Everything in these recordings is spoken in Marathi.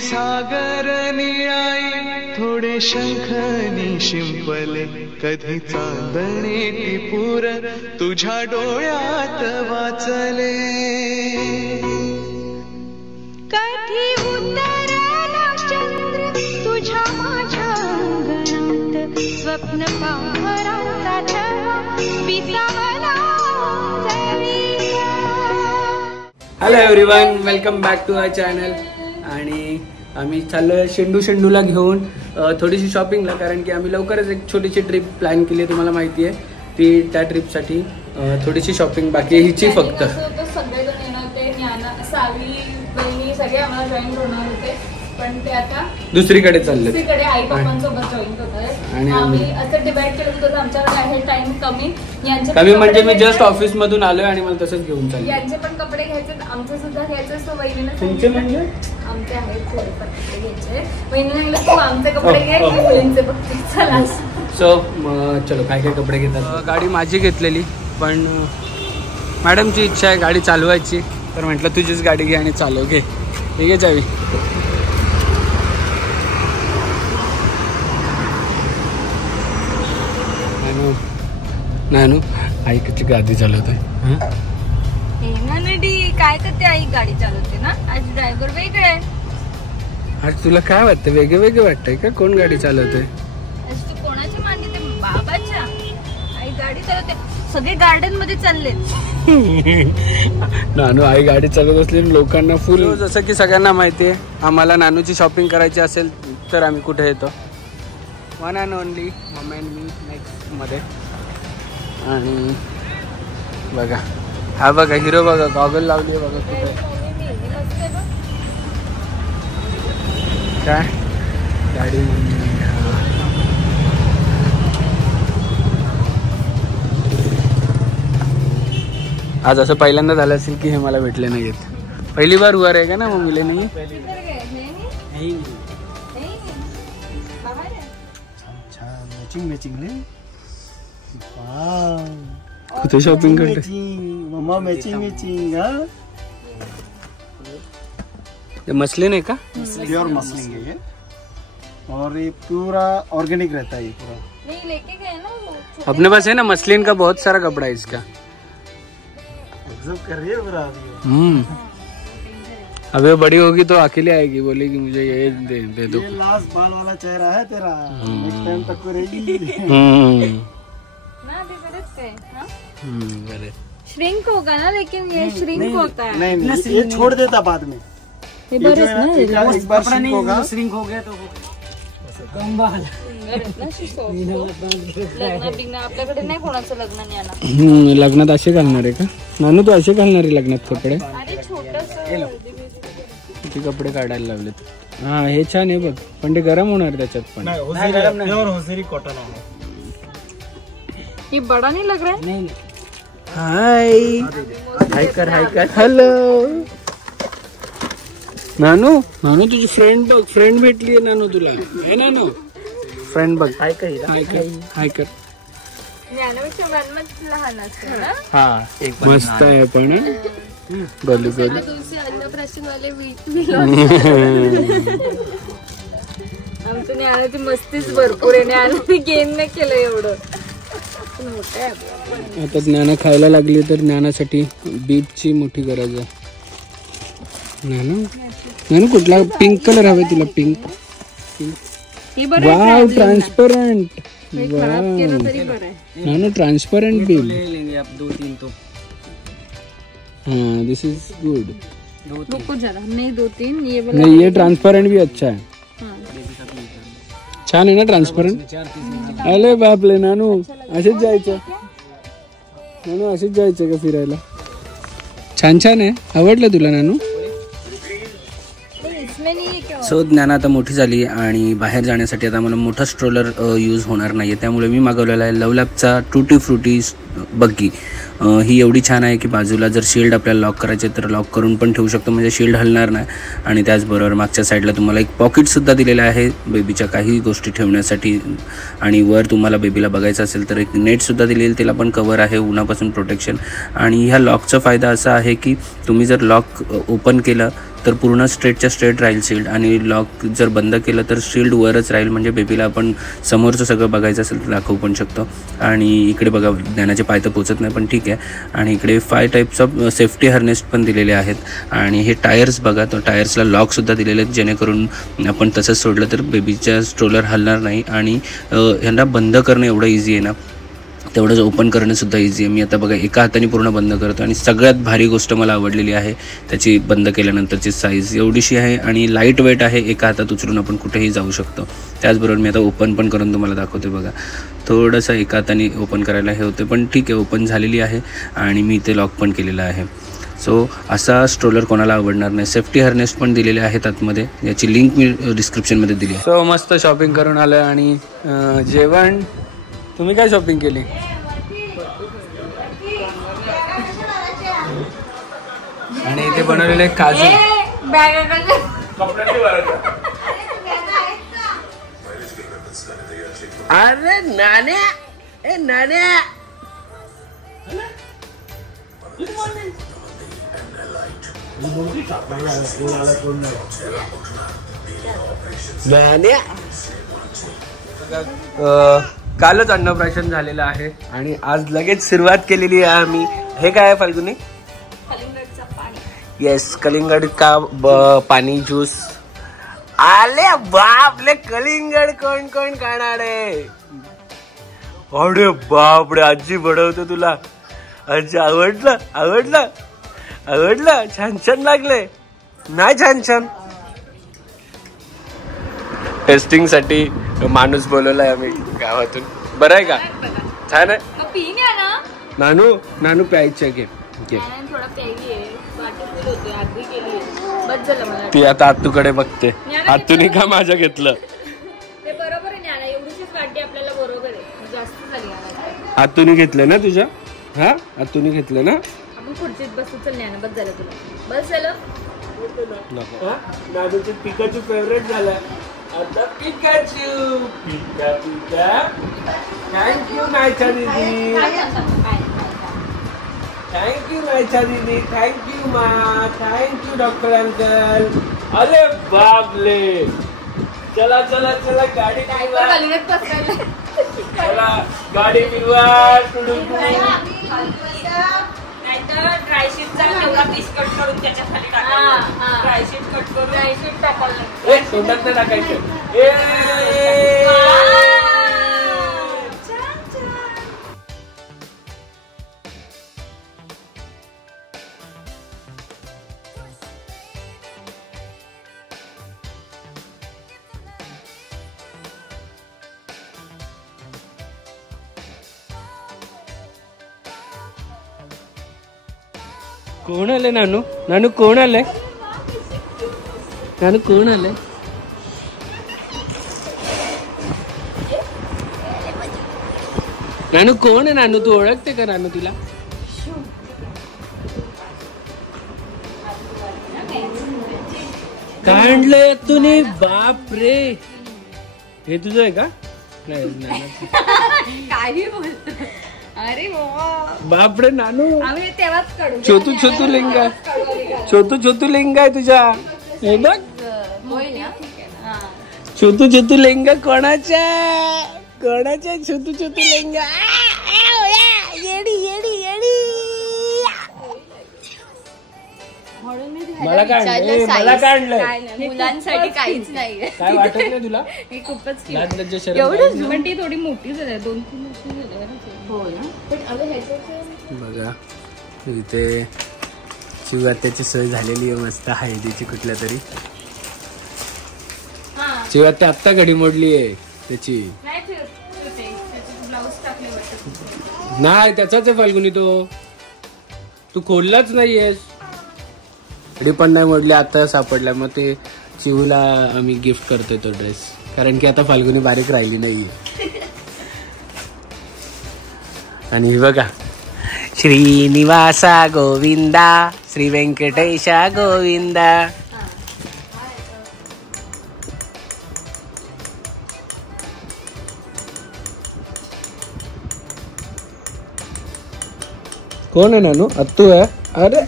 सागर निळाई थोडे शंखनी शिंपले कधी चांदणे टिपूर तुझ्या डोळ्यात वाचले कधी उतरला चंद्र तुझ्या माझ्या अंगणात स्वप्न पाहराचा छळा विसावला hello everyone, welcome back to our channel. आणि आम्ही चाललो शेंडूला घेऊन थोडीशी शॉपिंगला, कारण की आम्ही लवकरच एक छोटीशी ट्रिप प्लॅन केली आहे. तुम्हाला माहिती आहे ती त्या ट्रिपसाठी थोडीशी शॉपिंग बाकी आहे हिची फक्त. सगळेजण येणार होते, ज्ञाना, सावी, बहिणी सगळे आम्हाला जॉईन होणार होते, पण ते आता दुसरीकडे चालले. दुसरीकडे आई पप्पांसोबत जॉईन होत आहेत. आणि आम्ही असं डिवाइड केलं होतं, आमच्याकडे आहे टाइम कमी. कमी म्हणजे मी जस्ट ऑफिस मधून आलोय आणि मला तसंच घेऊन चालले. यांचे पण कपडे घ्यायचे, आमचे सुद्धा घ्यायचे. सो वहिनीने तुमचे म्हणजे आमचे आहेत थोडेफार कपडे घ्यायचे. वहिनीने सांगितलं तू आमचे कपडे घे, मुलींचे बघते. चला सो चलो काय काय कपडे घेतात. गाडी माझी घेतलेली, पण मॅडमची इच्छा आहे गाडी चालवायची, तर म्हटलं तुझीच गाडी घे आणि चालव. घे ठीक आहे चावी. नानू आई कशी गाडी चालवते. काय करते आई? गाडी चालवते ना. आज ड्रायव्हर वेगळे आहे. आज तुला काय वाटतं? वेगळं वाटतंय का? कोण गाडी चालवते? आज तू कोणाच्या मांडीत? बाबाच्या. आई गाडी चालवते. सगळे गार्डन मध्ये चालले. नानू आई गाडी चालवत असली लोकांना फुल. जसं की सगळ्यांना माहिती आहे, आम्हाला नानूची शॉपिंग करायची असेल तर आम्ही कुठे येतो? One and only mummy and me next मध्ये. आणि बघा हा बघा हिरो बघा, गॉगल लावली आहे बघा. कुठे काय गाडी? आज असं पहिल्यांदा झालं असेल की हे मला भेटले नाहीत. पहिली बार हुआ रहेगा ना मम्मीले. नाही कुठे शॉपिंग करते मम्मा? मॅचिंग ये मसलिन है का? प्योर मसलिन है ये, और ये पूरा ऑर्गेनिक रहता है. ये पूरा नहीं लेके गए ना अपने पास है ना मसलिन का बहुत सारा कपड़ा है इसका. ऑब्जर्व कर रही है पूरा. अब ये बड़ी होगी तो अकेले आएगी, बोलेगी मुझे ये दे दो. ये लास्ट बाल वाला चेहरा है तेरा, नेक्स्ट टाइम तक को रहेगी. श्रिंक होगा ना, लेकिन ये श्रिंक होता है. नहीं, ये छोड़ देता बाद में. ये बरस ना, एक बार श्रिंक होगा, श्रिंक हो गया तो कम बाल. आपल्याकडे नाही कोणाचं लग्न नाही आला. लग्नात असे घालणार आहे का नानू? तू असे घालणार आहे लग्नात कपडे? अरे छोटस किती कपडे काढायला लावलेत. हा हे छान आहे बघ, पण ते गरम होणार त्याच्यात. पण होसेरी कॉटन आहे. ये बड़ा नहीं लग रहा है. हाय कर हॅलो नानू. नानू तुझी फ्रेंड भेटली आहे नानू तुला. आहे नानू फ्रेंड बघ. हाय कर. हा मस्त आहे पण गलू अन्नप्राशन वाले आमचं ज्ञानाची मस्तीच भरपूर आहे. ज्ञानाने गेन नाही केलं एवढं. आता ज्ञाना खायला लागली तर ज्ञानासाठी बीटची मोठी गरज आहे. नानू कुठला पिंक कलर हवे तुला? पिंक. Wow transparent. नानू ट्रान्सपरंट बिल. हाँ दिस इज गुड. रुको जरा, नहीं 2-3 ये वाला. नहीं ये ट्रांसपेरेंट भी अच्छा है. छान आहे ना ट्रान्सपरंट? अरे बापले नानू असेच जायचं. नानू असेच जायचं का फिरायला? छान आहे. आवडलं तुला नानू? सो ज्ञाना आता मोठी झाली आणि बाहेर जाण्यासाठी आता मला मोठा स्ट्रोलर यूज होणार नाही आहे. त्यामुळे मी मागवलेला आहे लवलॅपचा टूटी फ्रुटी बग्गी. ही एवढी छान आहे की बाजूला जर शील्ड आपल्याला लॉक करायचे तर लॉक करून पण ठेवू शकतो, म्हणजे शील्ड हलणार नाही. आणि त्याचबरोबर मागच्या साईडला तुम्हाला एक पॉकेटसुद्धा दिलेलं आहे बेबीच्या काही गोष्टी ठेवण्यासाठी. आणि वर तुम्हाला बेबीला बघायचं असेल तर एक नेटसुद्धा दिलेली, त्याला पण कवर आहे उन्हापासून प्रोटेक्शन. आणि ह्या लॉकचा फायदा असा आहे की तुम्ही जर लॉक ओपन केलं तर पूर्ण स्ट्रेटच्या स्ट्रेट राहील शील्ड, आणि लॉक जर बंद केलं तर शील्ड वरच राहील, म्हणजे बेबीला आपण समोरचं सगळं बघायचं असेल तर दाखवू पण शकतो. आणि इकडे बघा ज्ञानाचे पाय तर पोचत नाही पण ठीक आहे. आणि इकडे 5 टाईप्स ऑफ सेफ्टी हार्नेस पण दिलेले आहेत. आणि हे टायर्स बघा, तर टायर्सला लॉकसुद्धा दिलेले आहेत, जेणेकरून आपण तसंच सोडलं तर बेबीचा स्ट्रोलर हलणार नाही. आणि ह्यांना बंद करणं एवढं इझी आहे ना, तेवढंच ओपन करणंसुद्धा इझी आहे. मी आता बघा एका हाताने पूर्ण बंद करतो. आणि सगळ्यात भारी गोष्ट मला आवडलेली आहे त्याची बंद केल्यानंतरची साईज एवढीशी आहे आणि लाईट वेट आहे. एका हातात उचलून आपण कुठेही जाऊ शकतो. त्याचबरोबर मी आता ओपन पण करून तुम्हाला दाखवते. बघा थोडंसं एका हाताने ओपन करायला हे होते, पण ठीक आहे, ओपन झालेली आहे. आणि मी इथे लॉक पण केलेलं आहे. सो असा स्ट्रोलर कोणाला आवडणार नाही. सेफ्टी हार्नेस पण दिलेले आहेत आतमध्ये, याची लिंक मी डिस्क्रिप्शनमध्ये दिली आहे. सो मस्त शॉपिंग करून आलं. आणि जेवण, तुम्ही काय शॉपिंग केली? आणि इथे बनवलेले काजू. अरे नाण्या, ए नाण्या, कालच अन्नप्राशन झालेलं आहे आणि आज लगेच सुरुवात केलेली आहे आम्ही. हे काय आहे फाल्गुनी? कलिंगडचा पाणी. येस, कलिंगड का पाणी ज्यूस. आले बापले, कलिंगड कोण कोण खाणार आहे? अरे बापरे, आजी बनवतो तुला. आजी आवडलं आवडलं आवडलं, छान छान लागले नाही? छान छान. टेस्टिंग साठी माणूस बोलवलाय आम्ही गावातून. बरं आहे का? छान आहे. नानू नानू प्यायचं घे. ती आता आत्तूकडे बघते. आत्तूने का माझं घेतलं? आत्तूने घेतलं ना तुझ्या? हा, आत्तूने घेतलं ना? आपण खुर्चीत बसू. चल न्याना, बस झालं तुला, बस झालं. नानूचं पिकाचू फेवरेट झालं आता. पिकाचू पिका पिका. थँक्यू नायचा दीदी, थँक्यू नायचा दीदी, थँक्यू मा, थँक्यू डॉक्टर अंकल. अरे बापले, चला चला चला गाडी फिरवा, चला गाडी फिरवा. ड्रायशीटचा तेवढा पीस कट करून त्याच्या खाली टाकायचं. ड्रायशीट कट करून ड्रायशीट टाकायला तोंडात नाही टाकायचं. कोण आले नानू? नानू कोण आले? नानू कोण आले? नानू कोण आहे? नानू तू ओळखते का नानू तिला? काढलंय तुम्ही? बाप रे, हे तुझं आहे का? काही बोलतो. अरे बापरे नानू, आम्ही तेव्हाच काढू. छोटू छोटू लिंग आहे, छोटू छोटू लिंग आहे तुझ्या. हे बघ, छोटू छोटू लिंग कोणाच्या? कोणाच्या छोटू छोटू लिंग? येडी येडी येडी. मला काढलं, मला काढलं. मुलांसाठी काहीच नाही. काय वाटत नाही तुला? हे खूपच एवढं, पण ती थोडी मोठी झाली, 2-3 वर्ष झाली. हो ना. बघा इथे शिवरात्याची सोय झालेली आहे मस्त हळदीची कुठल्या तरी. शिवरात्या आत्ता घडी मोडली आहे त्याची. नाही त्याचाच आहे फाल्गुनी तो. तू खोललाच नाहीयेस. घडी पण नाही मोडली, आता सापडला. मग ते चिवूला आम्ही गिफ्ट करतोय तो ड्रेस, कारण की आता फाल्गुनी बारीक राहिली नाहीये. आणि बघा, श्रीनिवासा गोविंदा, श्री व्यंकटेशा गोविंदा. कोण आहे नानू? अत्तू आहे. अरे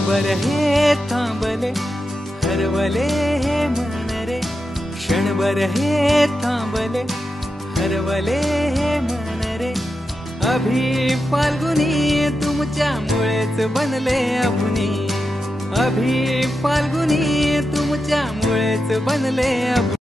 क्षणभर हे थांबले हरवले हे मन रे क्षणभर हे थांबले हरवले हे मन रे अभि फाल्गुनी तुमच्यामुळेच बनले अभुनी अभि फाल्गुनी तुमच्यामुळेच बनले अभुनी